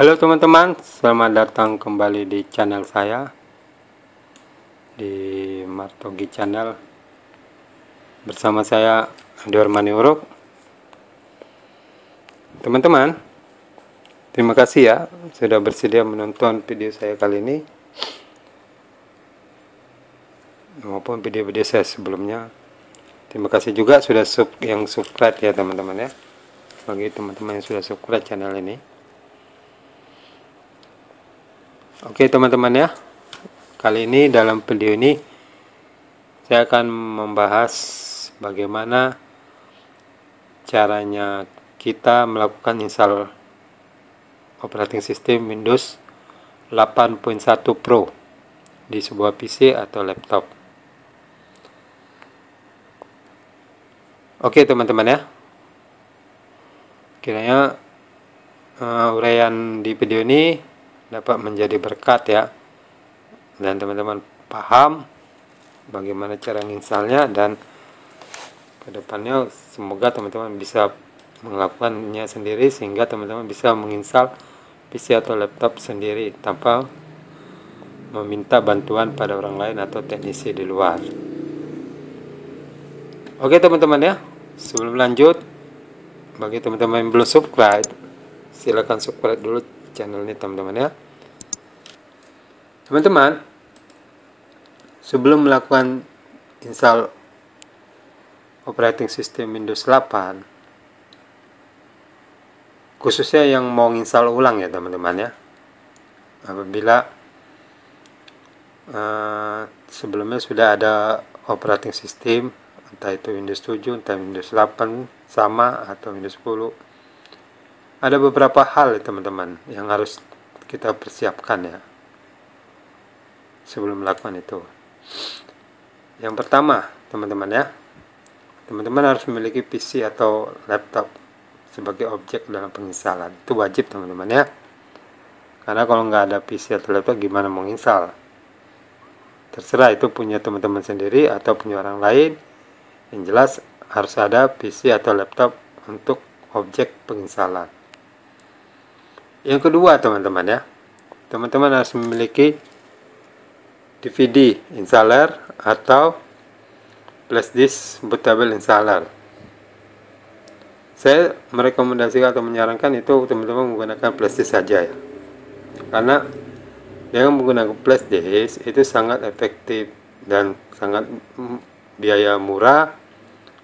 Halo teman-teman, selamat datang kembali di channel saya, di Martogi Channel. Bersama saya Andi Armani Uruk. Teman-teman, terima kasih ya sudah bersedia menonton video saya kali ini maupun video-video saya sebelumnya. Terima kasih juga sudah yang subscribe ya teman-teman ya. Bagi teman-teman yang sudah subscribe channel ini. Oke teman-teman ya, kali ini dalam video ini saya akan membahas bagaimana caranya kita melakukan install operating system Windows 8.1 Pro di sebuah PC atau laptop. Oke teman-teman ya, kiranya uraian di video ini dapat menjadi berkat ya, dan teman-teman paham bagaimana cara menginstalnya, dan kedepannya semoga teman-teman bisa melakukannya sendiri sehingga teman-teman bisa menginstal PC atau laptop sendiri tanpa meminta bantuan pada orang lain atau teknisi di luar. Oke teman-teman ya, sebelum lanjut, bagi teman-teman yang belum subscribe, silahkan subscribe dulu channel ini teman-teman ya. Teman-teman, sebelum melakukan install operating system Windows 8, khususnya yang mau install ulang ya teman-teman ya, apabila sebelumnya sudah ada operating system, entah itu Windows 7, entah Windows 8 sama, atau Windows 10, ada beberapa hal ya teman-teman yang harus kita persiapkan ya sebelum melakukan itu. Yang pertama teman-teman ya, teman-teman harus memiliki PC atau laptop sebagai objek dalam penginstalan. Itu wajib teman-teman ya, karena kalau nggak ada PC atau laptop gimana menginstal? Terserah itu punya teman-teman sendiri atau punya orang lain, yang jelas harus ada PC atau laptop untuk objek penginstalan. Yang kedua teman-teman ya, teman-teman harus memiliki DVD installer atau flash disk bootable installer. Saya merekomendasikan atau menyarankan itu teman-teman menggunakan flash disk saja ya, karena dengan menggunakan flash disk itu sangat efektif dan sangat biaya murah,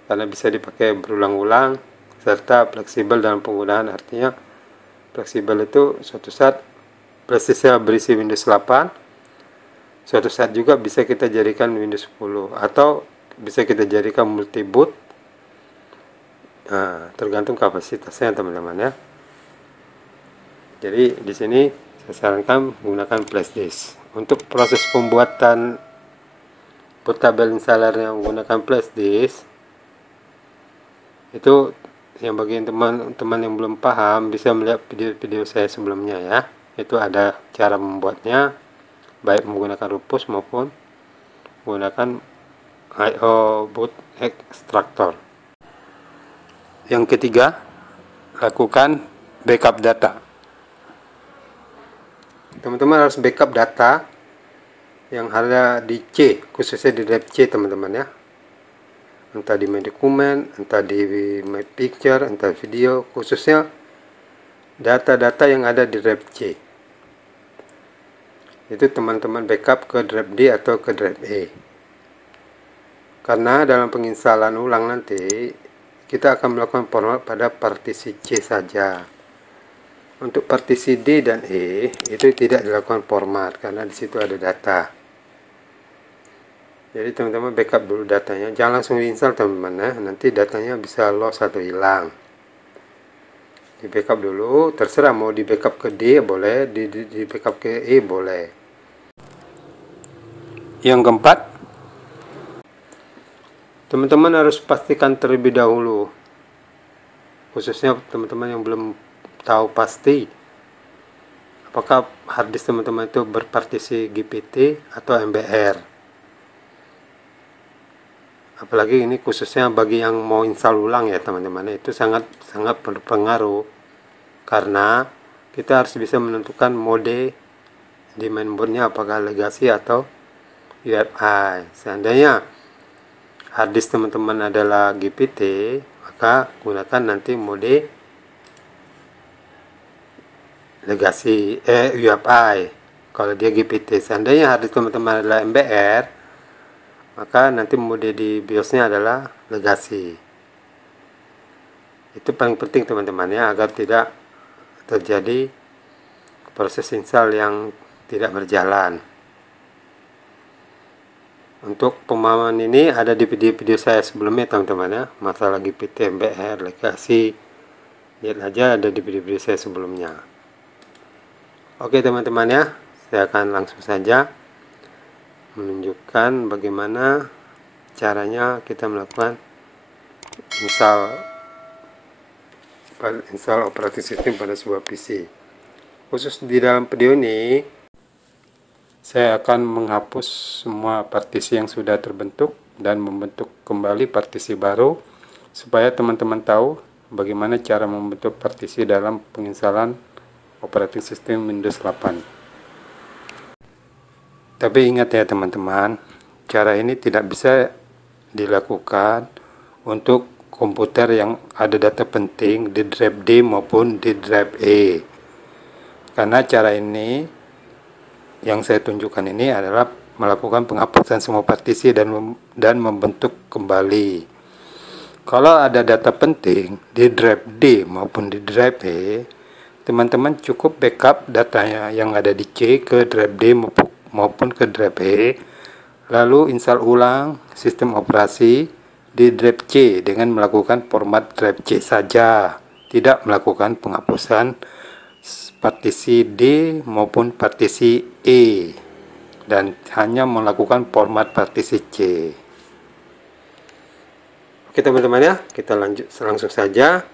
karena bisa dipakai berulang-ulang serta fleksibel dalam penggunaan. Artinya fleksibel itu suatu saat flash disknya berisi Windows 8, suatu saat juga bisa kita jadikan Windows 10 atau bisa kita jadikan multi boot. Nah, tergantung kapasitasnya teman-teman ya. Jadi di sini saya sarankan menggunakan flash disk. Untuk proses pembuatan portable installer yang menggunakan flash disk itu, yang bagi teman-teman yang belum paham bisa melihat video-video saya sebelumnya ya. Itu ada cara membuatnya, baik menggunakan Rufus maupun menggunakan IO boot extractor. Yang ketiga, lakukan backup data. Teman-teman harus backup data yang ada di C, khususnya di drive C teman-teman ya, entah di My Document, entah di My Picture, entah video, khususnya data-data yang ada di drive C. Itu teman-teman backup ke drive D atau ke drive E, karena dalam penginstalan ulang nanti kita akan melakukan format pada partisi C saja. Untuk partisi D dan E itu tidak dilakukan format karena di situ ada data. Jadi teman-teman backup dulu datanya, jangan langsung install teman-teman ya, nanti datanya bisa loss atau hilang. Di backup dulu, terserah mau di backup ke D boleh, di backup ke E boleh. Yang keempat, teman-teman harus pastikan terlebih dahulu, khususnya teman-teman yang belum tahu pasti apakah harddisk teman-teman itu berpartisi GPT atau MBR. Apalagi ini khususnya bagi yang mau install ulang ya teman-teman, itu sangat berpengaruh karena kita harus bisa menentukan mode di mainboardnya apakah legacy atau UEFI. Seandainya harddisk teman-teman adalah GPT, maka gunakan nanti mode legacy UEFI. Kalau dia GPT, seandainya harddisk teman-teman adalah MBR, maka nanti mode di BIOSnya adalah legacy. Itu paling penting teman-teman ya, agar tidak terjadi proses install yang tidak berjalan. Untuk pemahaman ini ada di video saya sebelumnya teman-teman ya, masalah GPT, MBR, legacy. Lihat aja, ada di video saya sebelumnya. Oke teman-teman ya, saya akan langsung saja menunjukkan bagaimana caranya kita melakukan install operating system pada sebuah PC. Khusus di dalam video ini saya akan menghapus semua partisi yang sudah terbentuk dan membentuk kembali partisi baru supaya teman-teman tahu bagaimana cara membentuk partisi dalam penginstalan operating system Windows 8. Tapi ingat ya teman-teman, cara ini tidak bisa dilakukan untuk komputer yang ada data penting di drive D maupun di drive E. Karena cara ini yang saya tunjukkan ini adalah melakukan penghapusan semua partisi dan membentuk kembali. Kalau ada data penting di drive D maupun di drive E, teman-teman cukup backup datanya yang ada di C ke drive D maupun ke drive E, lalu install ulang sistem operasi di drive C dengan melakukan format drive C saja, tidak melakukan penghapusan partisi D maupun partisi E, dan hanya melakukan format partisi C. Oke teman-teman ya, kita langsung saja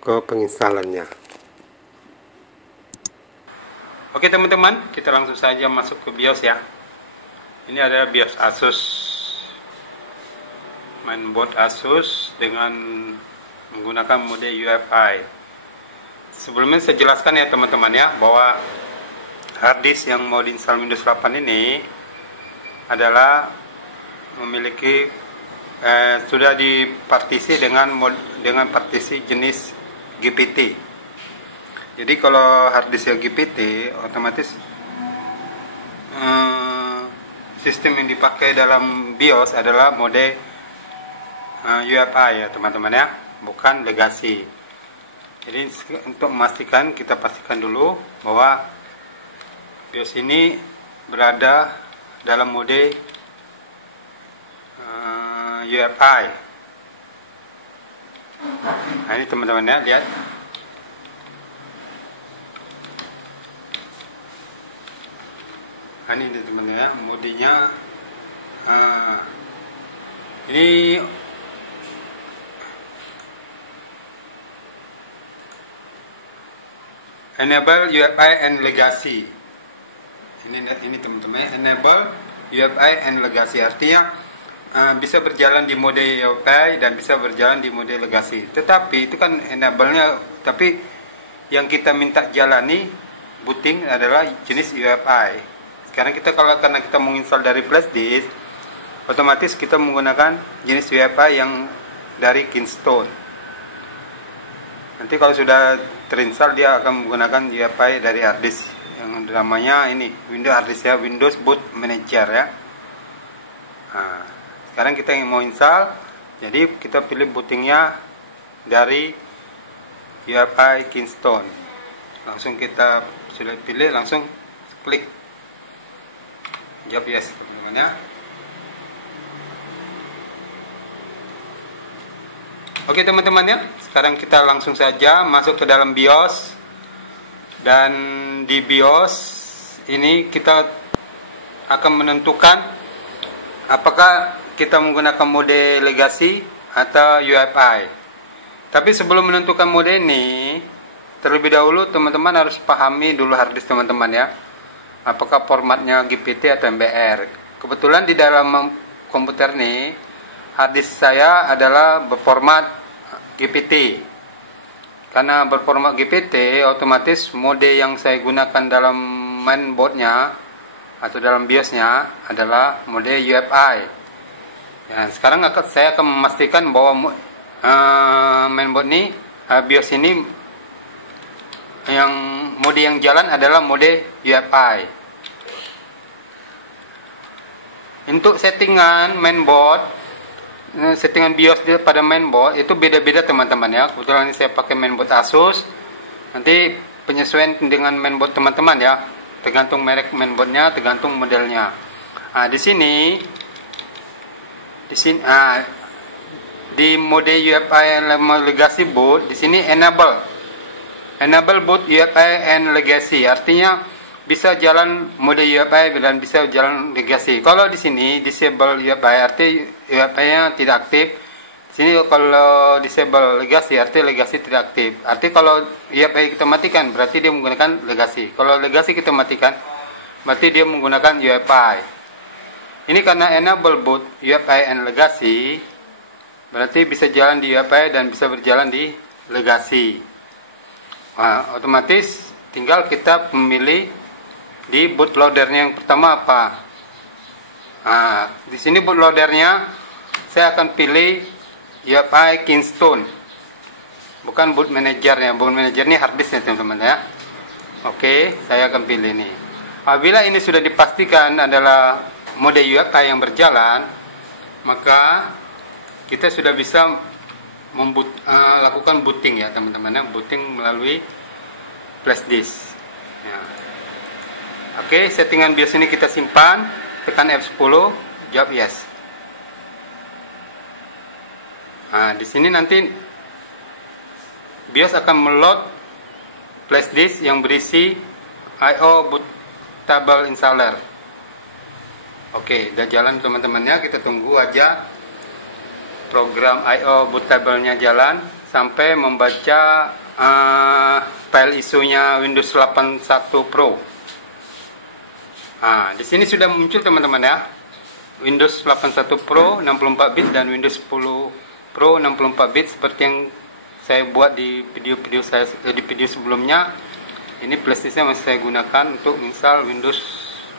ke penginstalannya. Oke teman-teman, kita langsung saja masuk ke BIOS ya. Ini adalah BIOS Asus, mainboard Asus dengan menggunakan mode UEFI. Sebelumnya saya jelaskan ya teman-teman ya, bahwa harddisk yang mau diinstal Windows 8 ini adalah memiliki sudah dipartisi dengan partisi jenis GPT. Jadi kalau harddisk yang GPT, otomatis sistem yang dipakai dalam BIOS adalah mode UEFI ya teman-teman ya, bukan legacy. Jadi untuk memastikan, kita pastikan dulu bahwa BIOS ini berada dalam mode UEFI. Nah ini teman-teman ya, lihat. Ini teman-teman ya, modenya ini enable UEFI and legacy. Ini teman-teman ya, enable UEFI and legacy, artinya bisa berjalan di mode UEFI dan bisa berjalan di mode legacy. Tetapi itu kan enable-nya, tapi yang kita minta jalani booting adalah jenis UEFI. Sekarang karena kita menginstal dari flash disk, otomatis kita menggunakan jenis UEFI yang dari Keystone. Nanti kalau sudah terinstall, dia akan menggunakan UEFI dari harddisk yang namanya ini Windows harddisk ya, Windows Boot Manager ya. Nah, sekarang kita yang mau install Jadi kita pilih bootingnya dari UEFI Kingston. Langsung kita sudah pilih, langsung klik jawab yes teman-teman ya. Oke teman-teman ya, sekarang kita langsung saja masuk ke dalam BIOS. Dan di BIOS ini kita akan menentukan apakah kita menggunakan mode legacy atau UEFI. Tapi sebelum menentukan mode ini, terlebih dahulu teman-teman harus pahami dulu harddisk teman-teman ya. Apakah formatnya GPT atau MBR. Kebetulan di dalam komputer ini harddisk saya adalah berformat GPT. Karena berformat GPT, otomatis mode yang saya gunakan dalam mainboardnya atau dalam BIOSnya adalah mode UEFI. Ya, sekarang saya akan memastikan bahwa mainboard ini, BIOS ini yang mode yang jalan adalah mode UEFI. Untuk settingan mainboard, settingan BIOS pada mainboard itu beda-beda teman-teman ya. Kebetulan ini saya pakai mainboard Asus. Nanti penyesuaian dengan mainboard teman-teman ya, tergantung merek mainboardnya, tergantung modelnya. Nah, di sini di mode UEFI and Legacy boot, di sini enable boot UEFI and Legacy, artinya bisa jalan mode UEFI dan bisa jalan legacy. Kalau di sini disable UEFI arti UEFI-nya tidak aktif. Di sini kalau disable legacy arti legacy tidak aktif. Arti kalau UEFI kita matikan berarti dia menggunakan legacy. Kalau legacy kita matikan berarti dia menggunakan UEFI. Ini karena enable boot UEFI and legacy berarti bisa jalan di UEFI dan bisa berjalan di legacy. Nah, otomatis tinggal kita memilih di bootloadernya yang pertama apa. Nah, di sini bootloadernya saya akan pilih UEFI Kingston, bukan boot manajernya. Boot manajer ini harddisknya teman-teman ya. Oke, saya akan pilih ini. Apabila ini sudah dipastikan adalah mode UEFI yang berjalan, maka kita sudah bisa lakukan booting ya teman-teman ya, booting melalui flash disk ya. Oke, settingan BIOS ini kita simpan, tekan F10, jawab yes. Nah, di sini nanti BIOS akan meload flash disk yang berisi IO bootable installer. Oke, udah jalan teman-teman ya, kita tunggu aja program IO bootable-nya jalan sampai membaca file isunya Windows 81 Pro. Nah, di sini sudah muncul teman-teman ya, Windows 81 Pro 64 bit dan Windows 10 Pro 64 bit seperti yang saya buat di video saya di video sebelumnya. Ini playlistnya masih saya gunakan untuk install Windows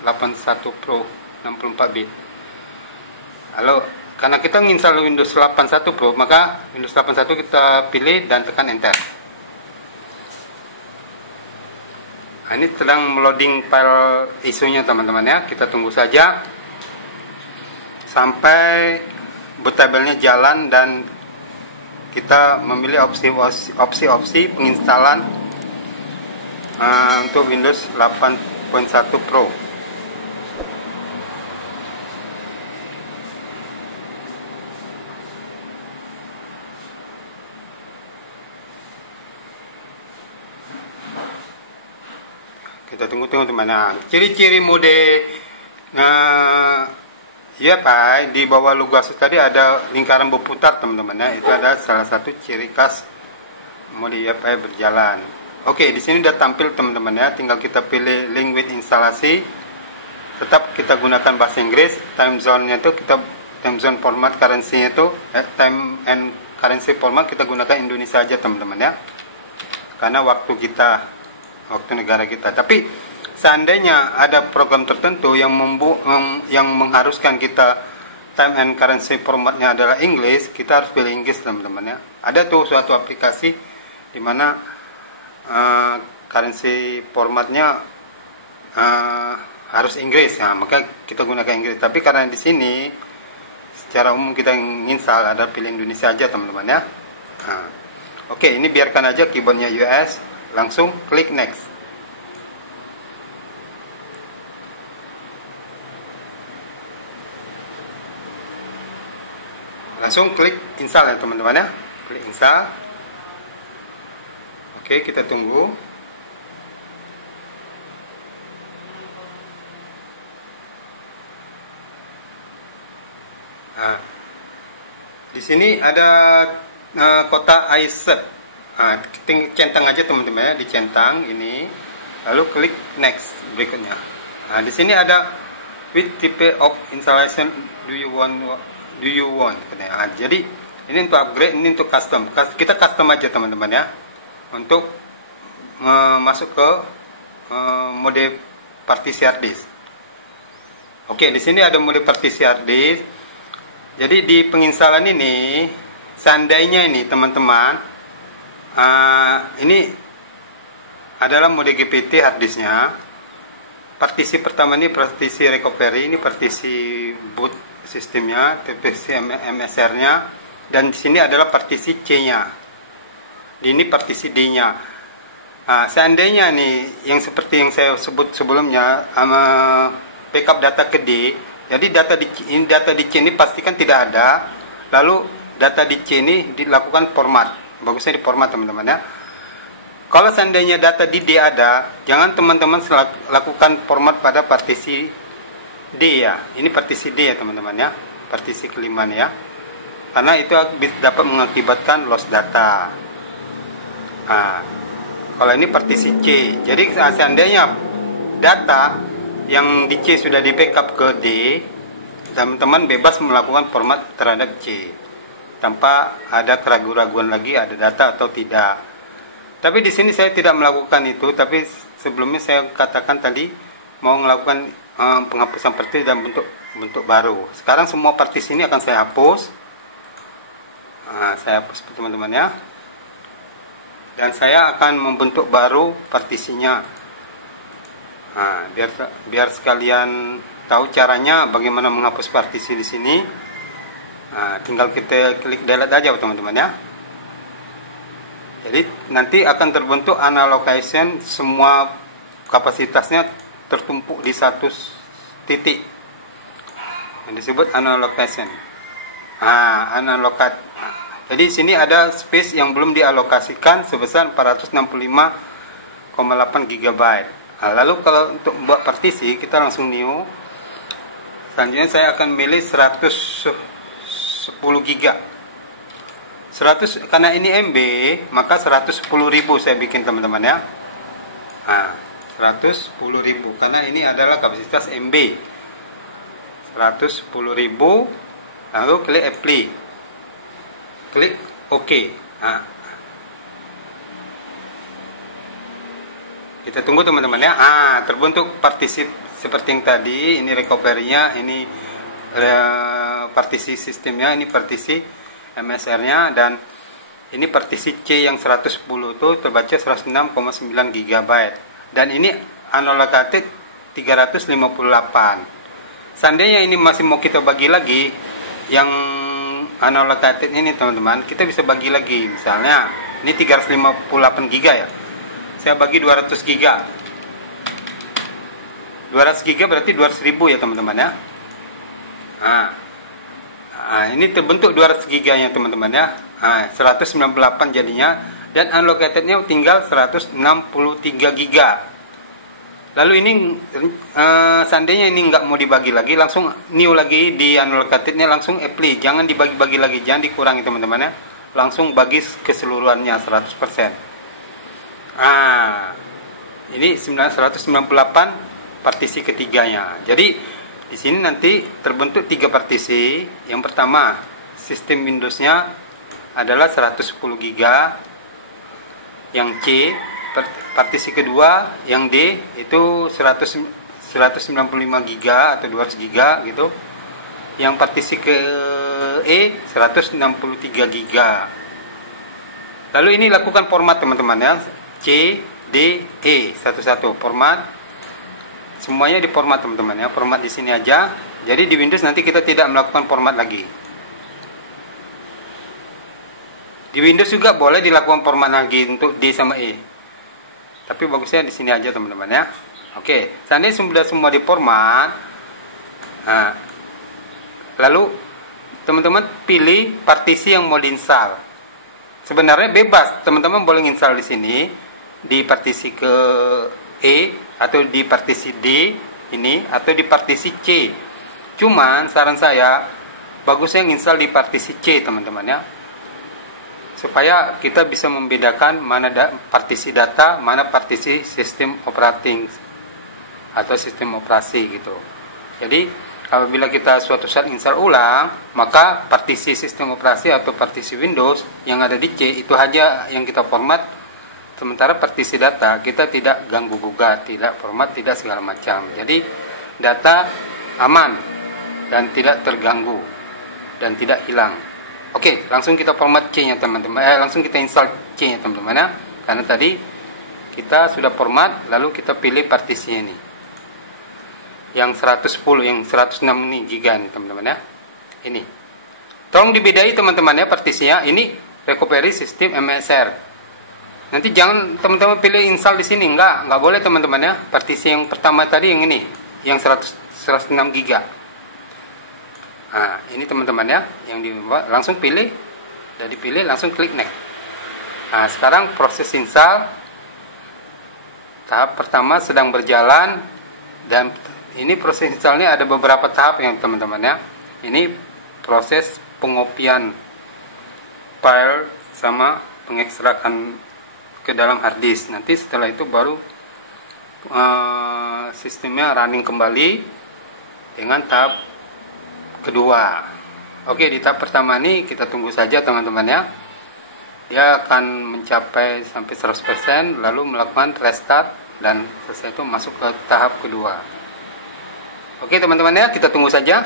81 Pro 64 bit. Lalu karena kita menginstal Windows 81 Pro, maka Windows 81 kita pilih dan tekan enter. Nah, ini sedang meloading file isunya teman-teman ya. Kita tunggu saja sampai bootable-nya jalan dan kita memilih opsi-opsi penginstalan untuk Windows 8.1 Pro. Kita tunggu teman-teman. Ciri-ciri mode UEFI di bawah logo Asus tadi ada lingkaran berputar teman-teman ya. Itu ada salah satu ciri khas mode UEFI berjalan. Oke, di sini sudah tampil teman-teman ya. Tinggal kita pilih link with instalasi. Tetap kita gunakan bahasa Inggris. Time zone-nya itu kita time zone format currency-nya itu time and currency format kita gunakan Indonesia aja teman-teman ya. Karena waktu negara kita. Tapi seandainya ada program tertentu yang mengharuskan kita time and currency formatnya adalah English, kita harus pilih Inggris teman-teman ya. Ada tuh suatu aplikasi di mana currency formatnya harus Inggris, nah, maka kita gunakan Inggris. Tapi karena di sini secara umum kita install ada pilih Indonesia aja teman-teman ya. Nah, oke, ini biarkan aja keyboardnya US, langsung klik next. Langsung klik install ya teman-teman ya, klik install. Oke, kita tunggu. Nah, di sini ada kotak iSet. Nah, centang aja teman-teman ya, dicentang ini, lalu klik next berikutnya. Nah, di sini ada which type of installation do you want? Nah, jadi ini untuk upgrade, ini untuk custom. Kita custom aja teman-teman ya, untuk masuk ke mode partisi hard disk. Oke, di sini ada mode partisi hard disk. Jadi di penginstalan ini, seandainya ini teman-teman, ini adalah mode GPT hard disknya. Partisi pertama ini partisi recovery, ini partisi boot sistemnya, partisi MSR-nya, dan di sini adalah partisi C-nya. Ini partisi D-nya. Seandainya nih, yang seperti yang saya sebut sebelumnya, backup data ke D. Jadi data di C ini pastikan tidak ada. Lalu data di C ini dilakukan format. Bagusnya di format teman-teman ya. Kalau seandainya data di D ada, jangan teman-teman lakukan format pada partisi D ya. Ini partisi D ya teman-teman ya. Partisi kelima nih ya. Karena itu dapat mengakibatkan loss data. Kalau ini partisi C. Jadi seandainya data yang di C sudah di backup ke D, teman-teman bebas melakukan format terhadap C tanpa ada keraguan-raguan lagi ada data atau tidak. Tapi di sini saya tidak melakukan itu, tapi sebelumnya saya katakan tadi mau melakukan penghapusan partisi dan bentuk baru. Sekarang semua partisi ini akan saya hapus. Saya hapus teman-teman ya. Dan saya akan membentuk baru partisinya. Biar sekalian tahu caranya bagaimana menghapus partisi di sini. Tinggal kita klik delete aja teman-teman ya. Jadi nanti akan terbentuk unallocation, semua kapasitasnya tertumpuk di satu titik yang disebut unallocation. Jadi di sini ada space yang belum dialokasikan sebesar 465,8 GB. Lalu kalau untuk buat partisi kita langsung new. Selanjutnya saya akan milih 110 GB. 100 karena ini MB, maka 110.000 saya bikin teman-teman ya. 110.000 karena ini adalah kapasitas MB. 110.000, lalu klik apply. Klik OK. Kita tunggu teman-teman ya. Terbentuk partisi seperti yang tadi. Ini recovery-nya, ini partisi sistemnya, ini partisi MSR-nya, dan ini partisi C yang 110 itu terbaca 106,9 GB. Dan ini unallocated 358. Seandainya ini masih mau kita bagi lagi, yang unallocated ini teman-teman, kita bisa bagi lagi. Misalnya ini 358 GB ya. Saya bagi 200 GB. 200 GB berarti 200.000 ya teman-teman ya. Ini terbentuk 200 GB nya teman-teman ya. 198 jadinya, dan unallocatednya tinggal 163 GB. Lalu ini seandainya ini nggak mau dibagi lagi, langsung new lagi di unallocatednya, langsung apply. Jangan dibagi-bagi lagi, jangan dikurangi teman-teman ya. Langsung bagi keseluruhannya 100%. Ini 198 partisi ketiganya. Jadi di sini nanti terbentuk 3 partisi. Yang pertama, sistem Windows-nya adalah 110 GB. Yang C, partisi kedua, yang D itu 195 GB atau 200 GB gitu. Yang partisi ke E 163 GB. Lalu ini lakukan format teman-teman ya. C, D, E satu-satu format. Semuanya di format teman-teman ya, format di sini aja. Jadi di Windows nanti kita tidak melakukan format lagi. Di Windows juga boleh dilakukan format lagi untuk D sama E. Tapi bagusnya di sini aja teman-teman ya. Oke, seandainya sudah semua diformat, nah, lalu teman-teman pilih partisi yang mau diinstal. Sebenarnya bebas, teman-teman boleh install di sini di partisi ke E atau di partisi D ini atau di partisi C. Cuman saran saya bagusnya install di partisi C teman-teman ya, supaya kita bisa membedakan mana partisi data, mana partisi sistem operating atau sistem operasi gitu. Jadi apabila kita suatu saat install ulang, maka partisi sistem operasi atau partisi Windows yang ada di C itu aja yang kita format. Sementara partisi data kita tidak ganggu gugat, tidak format, tidak segala macam. Jadi data aman dan tidak terganggu dan tidak hilang. Oke, langsung kita format C-nya teman-teman. Langsung kita install C-nya teman-teman ya. Karena tadi kita sudah format, lalu kita pilih partisinya ini. Yang 110, yang 106 ini giga nih teman-teman ya. Ini. Tolong dibedai teman-teman ya partisinya. Ini recovery system MSR. Nanti jangan teman-teman pilih install di sini, enggak boleh teman-teman ya. Partisi yang pertama tadi yang ini, yang 106 giga. Nah, ini teman-teman ya, yang langsung pilih, udah dipilih langsung klik next. Nah, sekarang proses install tahap pertama sedang berjalan, dan ini proses installnya ada beberapa tahap yang teman-teman ya. Ini proses pengopian file sama pengekstrakan ke dalam hard disk. Nanti setelah itu baru sistemnya running kembali dengan tahap kedua. Oke, di tahap pertama ini kita tunggu saja teman-teman ya. Dia akan mencapai sampai 100%, lalu melakukan restart, dan setelah itu masuk ke tahap kedua. Oke teman-teman ya, kita tunggu saja.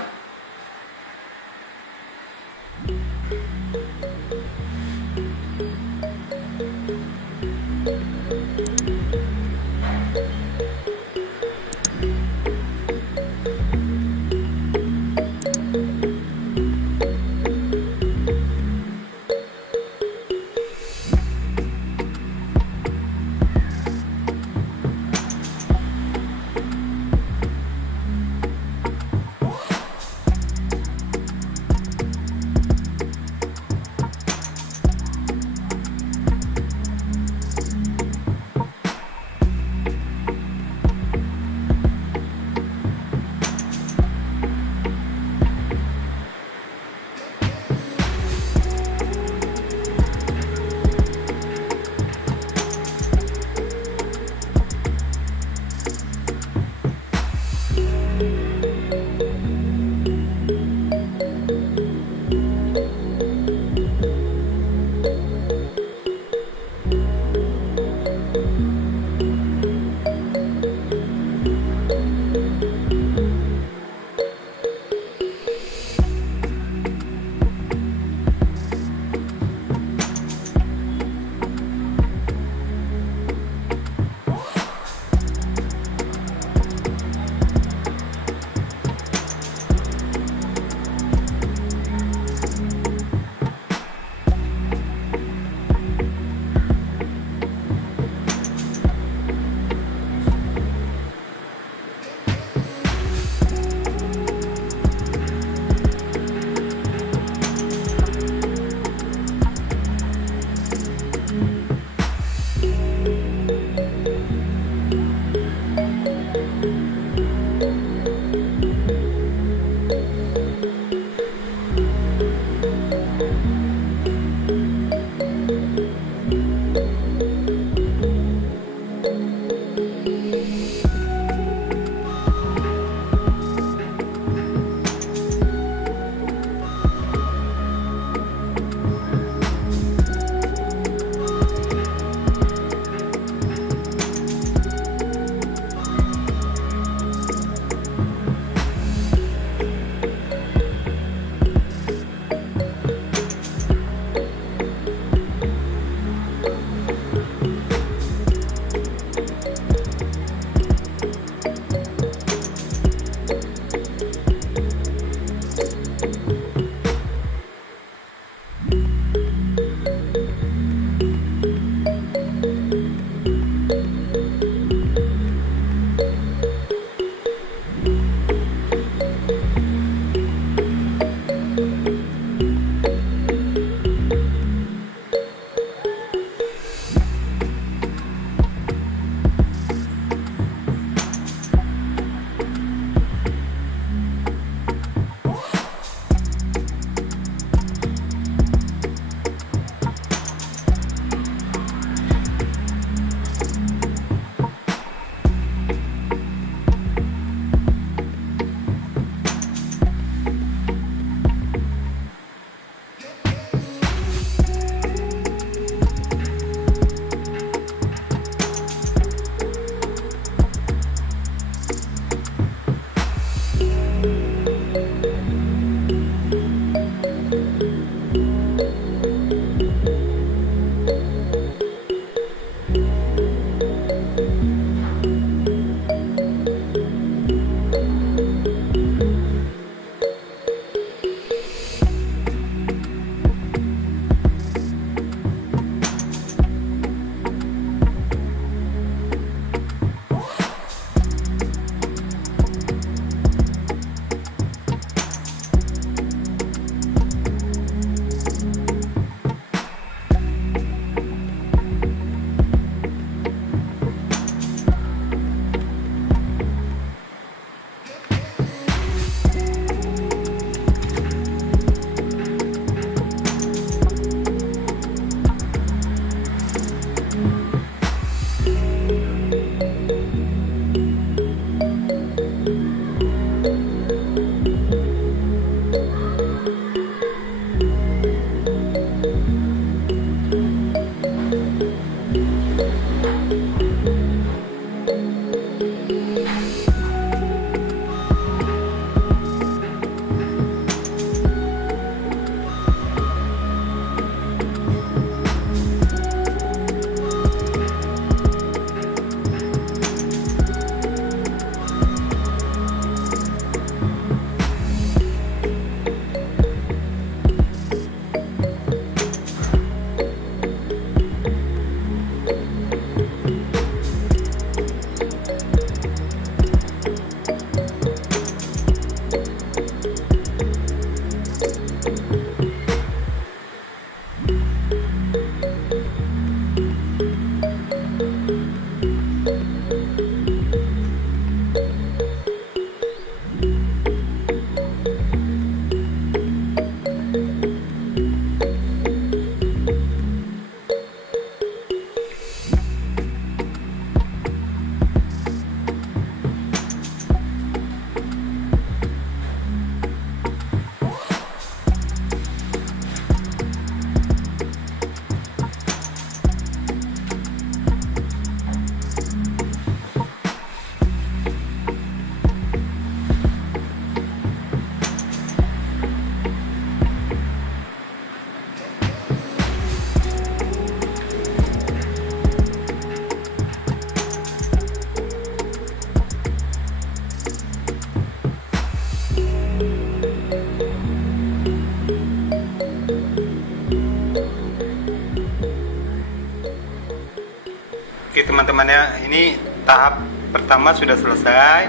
teman-teman ya, ini tahap pertama sudah selesai.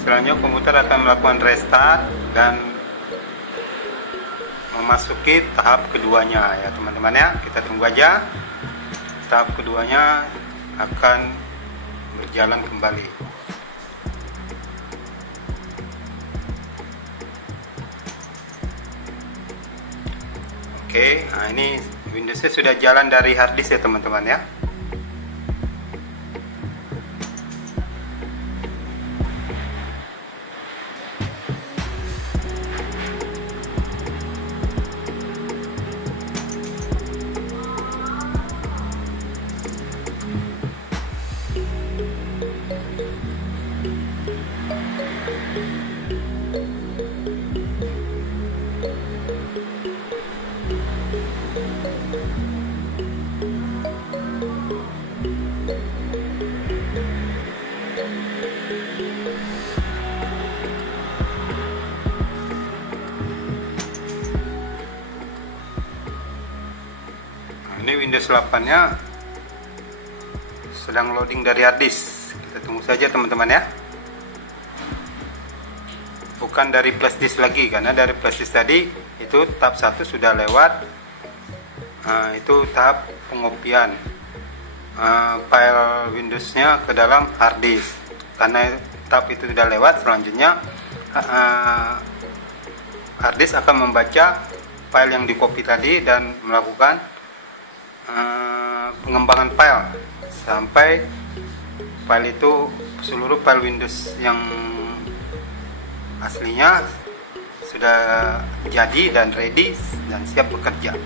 Selanjutnya komputer akan melakukan restart dan memasuki tahap keduanya ya teman-teman ya. Kita tunggu aja, tahap keduanya akan berjalan kembali. Oke, nah ini Windowsnya sudah jalan dari harddisk ya teman-teman ya. Ini Windows 8 nya sedang loading dari harddisk. Kita tunggu saja teman-teman ya. Bukan dari flashdisk lagi, karena dari flashdisk tadi itu tahap 1 sudah lewat. Itu tahap pengopian file Windows-nya ke dalam harddisk. Karena tahap itu sudah lewat, selanjutnya harddisk akan membaca file yang di copy tadi dan melakukan pengembangan file sampai file itu, seluruh file Windows yang aslinya sudah jadi dan ready dan siap bekerja.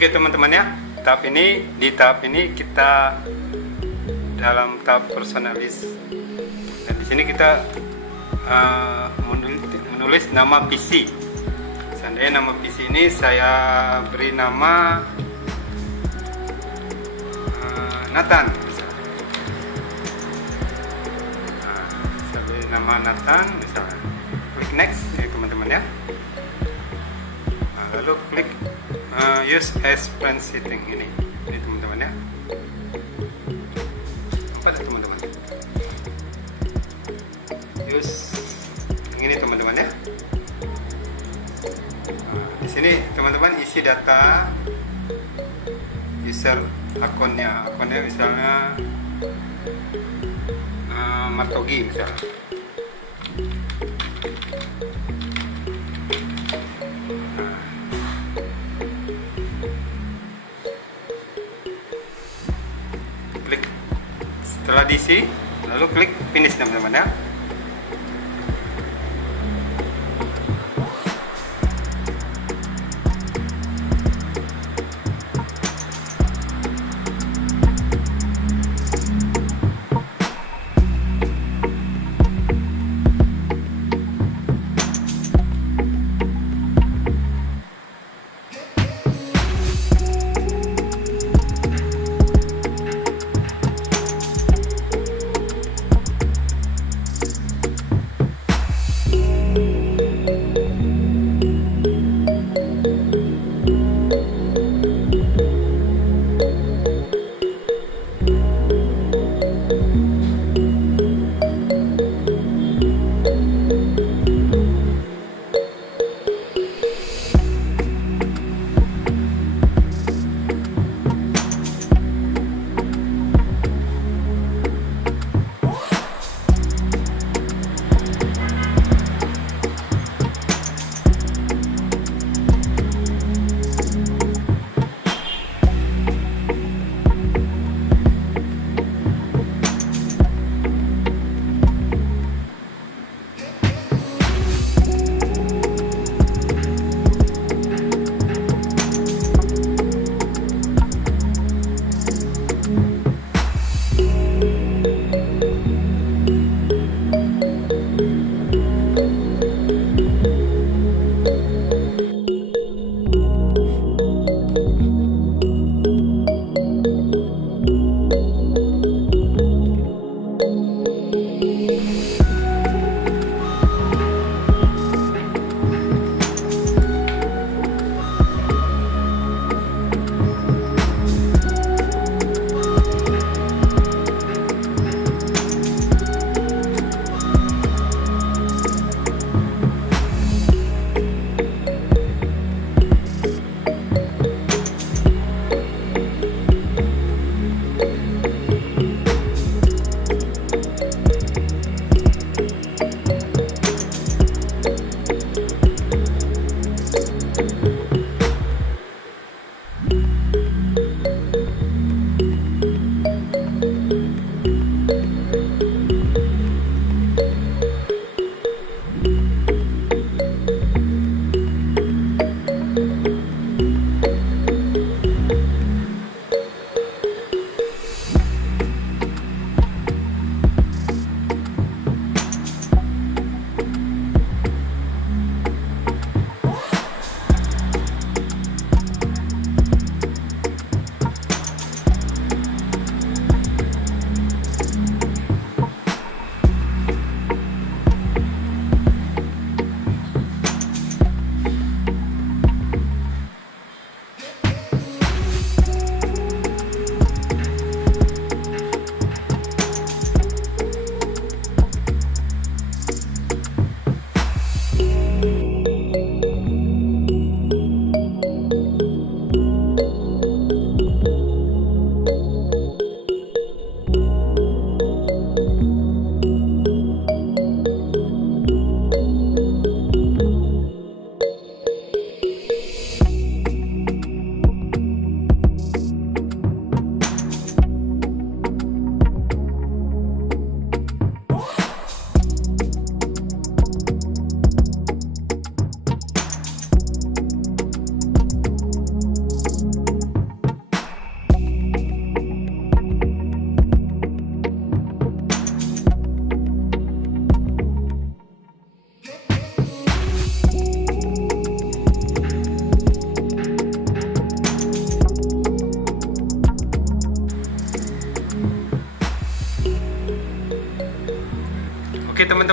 Oke teman-teman ya, di tahap ini kita dalam tahap personalis. Dan di sini kita menulis nama PC. Seandainya nama PC ini saya beri nama Nathan. Saya beri nama Nathan misalnya. Klik next ya teman-teman ya. Lalu klik use as friend setting ini teman-teman ya. Apa teman-teman? Use ini teman-teman ya. Di sini teman-teman isi data user akunnya misalnya Martogi misalnya. Klik setelah diisi, lalu klik finish teman-teman ya.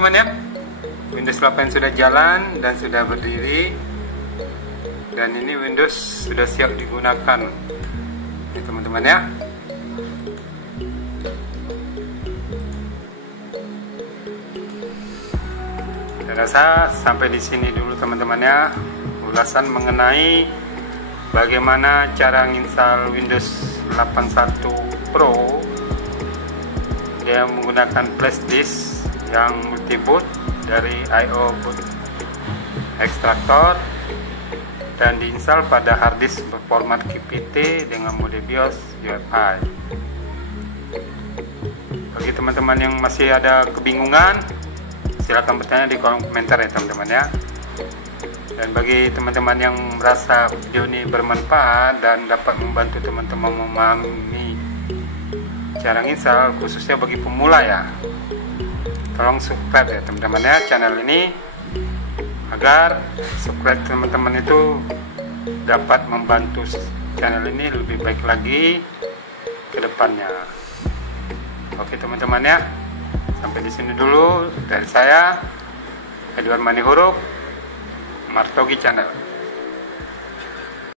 teman-teman ya. Windows 8 sudah jalan dan sudah berdiri, dan ini Windows sudah siap digunakan ya teman-teman ya. Saya rasa sampai di sini dulu teman-teman ya, ulasan mengenai bagaimana cara menginstal Windows 81 Pro dia menggunakan flash disk yang multiboot dari I/O boot extractor dan diinstal pada hard disk berformat GPT dengan mode BIOS UEFI. Bagi teman-teman yang masih ada kebingungan, silakan bertanya di kolom komentar ya teman-teman ya. Dan bagi teman-teman yang merasa video ini bermanfaat dan dapat membantu teman-teman memahami cara install, khususnya bagi pemula ya, tolong subscribe ya teman-teman ya channel ini, agar subscribe teman-teman itu dapat membantu channel ini lebih baik lagi ke depannya. Oke teman-teman ya, sampai di sini dulu dari saya, Edward Manihuruk, Martogi Channel.